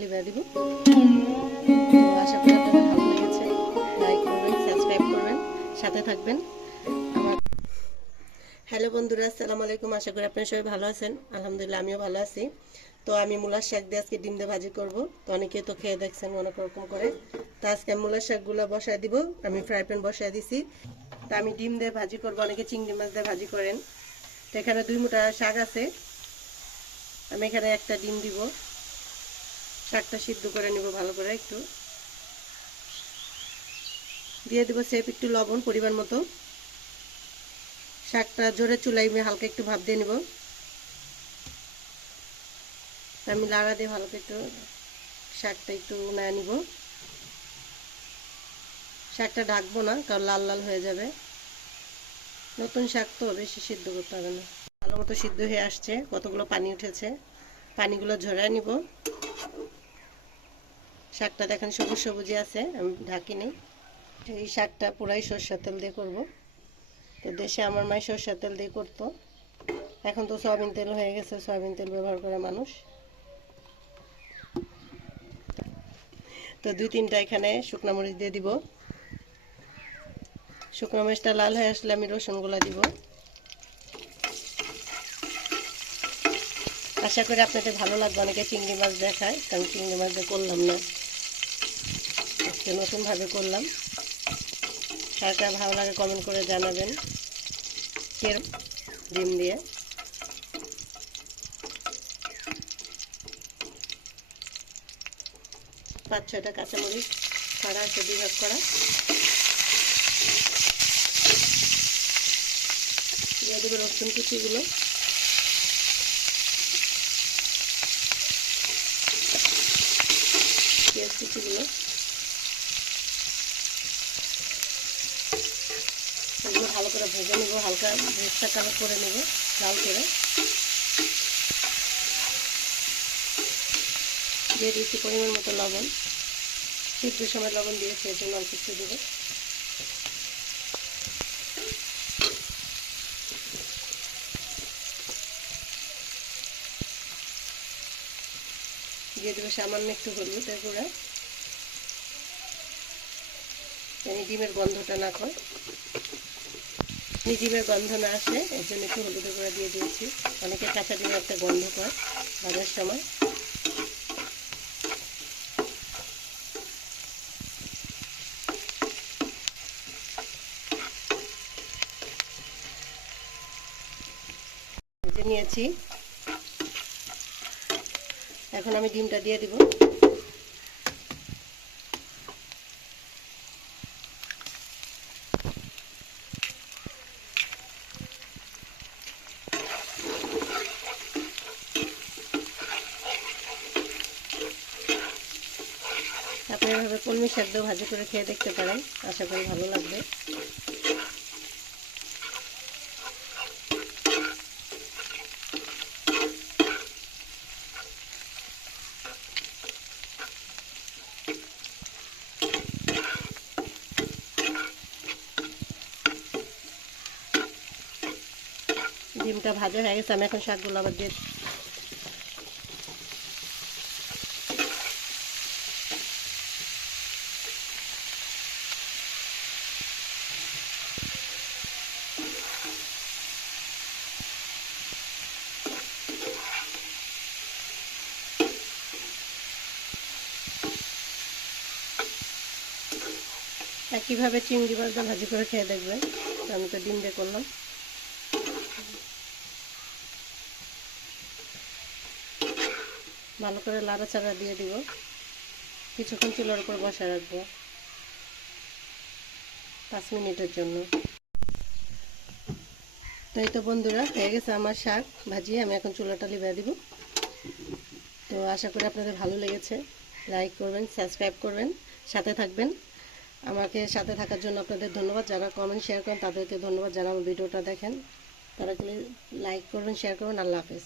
লিবে দিব। তো আশা করি আপনাদের ভালো লেগেছে। লাইক করবেন, সাবস্ক্রাইব করবেন, সাথে থাকবেন আমার। হ্যালো বন্ধুরা, আসসালামু আলাইকুম। আশা করি আপনারা সবাই ভালো আছেন। আলহামদুলিল্লাহ আমিও ভালো আছি। তো আমি মূলার শাক দিয়ে আজকে ডিম দিয়ে ভাজি করব। তো অনেকেই তো খেয়ে দেখছেন অনেক রকম করে। তো আজকে মূলার শাকগুলো বসায় দিব। আমি ফ্রাই প্যান বসায় দিছি। তো আমি ডিম দিয়ে ভাজি করব, অনেকে চিংড়ি মাছ দিয়ে ভাজি করেন। তো এখানে 2 মুঠা শাক আছে, আমি এখানে একটা ডিম দিব। শাকটা সিদ্ধ করে নিব ভালো করে, একটু দিয়ে দেবো সেপ একটু লবণ পরিমাণ মতো। শাকটা জোরে চুলাই হালকা একটু ভাপ দিয়ে নেব। আমি লাড়া দিয়ে ভালো করে একটু শাকটা একটু নাড়া নিব। শাকটা ঢাকবো না, কারণ লাল লাল হয়ে যাবে। নতুন শাক তো বেশি সিদ্ধ করতে হবে না। ভালো মতো সিদ্ধ হয়ে আসছে, কতগুলো পানি উঠেছে, পানিগুলো ঝরায় নিব। শাকটা দেখেন সবুজ সবুজই আছে, আমি ঢাকি নেই। এই শাকটা পুরাই সরষের তেল দিয়ে করব। তো দেশে আমার মায়ের সরষের তেল দিয়ে করতো, এখন তো সয়াবিন তেল হয়ে গেছে, সয়াবিন তেল ব্যবহার করে মানুষ। তো 2-3টা এখানে শুকনো মরিচ দিয়ে দিব। শুকনো মরিচটা লাল হয়ে আসলে আমি রসুনগুলো দিব। আশা করি আপনাদের ভালো লাগবে। অনেকে চিংড়ি মাছ দেখায়, আমি চিংড়ি মাছ দিয়ে করলাম না, আজকে নতুনভাবে করলাম। কার ভালো লাগে কমেন্ট করে জানাবেন। ডিম দিয়ে 5-6টা কাঁচামরিচ ছাড়া আছে, 2 ভাগ করা দিয়ে দেবো। রসুন কুচিগুলো পেঁয়াজ কুচিগুলো এগুলো ভালো করে ভেজে নেব, হালকা ভেজটা কালার করে নেব লাল করে। দিয়ে দিচ্ছি পরিমাণ মতো লবণ। সিদ্ধর সময় লবণ দিয়েছি, এর জন্য অল্প একটু দেবো। দিয়ে দেবো সামান্য একটু হলুদের গুঁড়া, ডিমের গন্ধটা না হয়, ডিমের গন্ধ না আসে, এর জন্য একটু হলুদের গুঁড়া দিয়ে দিয়েছি। অনেকে কাঁচা ডিমের একটা গন্ধ পায় ভাজার সময়। ভেজে নিয়েছি, এখন আমি ডিমটা দিয়ে দিব। আপনি এভাবে কলমি শাক দিয়ে ভাজি করে খেয়ে দেখতে পারেন, আশা করি ভালো লাগবে। ডিমটা ভাজা হয়ে গেছে, আমি এখন শাকগুলো আবার দিয়ে একইভাবে চিংড়ি মাছটা ভাজি করে খেয়ে দেখবেন। আমি তো ডিম দিয়ে করলাম। ভালো করে লাড়াচাড়া দিয়ে দিব, কিছুক্ষণ চুলার উপর বসায় রাখবো 5 মিনিটের জন্য। তো এই তো বন্ধুরা, হয়ে গেছে আমার শাক ভাজি। আমি এখন চুলাটা লিবে দিব। তো আশা করি আপনাদের ভালো লেগেছে। লাইক করবেন, সাবস্ক্রাইব করবেন, সাথে থাকবেন। আমাকে সাথে থাকার জন্য আপনাদের ধন্যবাদ। যারা কমেন্ট শেয়ার করেন তাদেরকে ধন্যবাদ। যারা আমার ভিডিওটা দেখেন তারা লাইক করবেন, শেয়ার করবেন। আল্লাহ হাফেজ।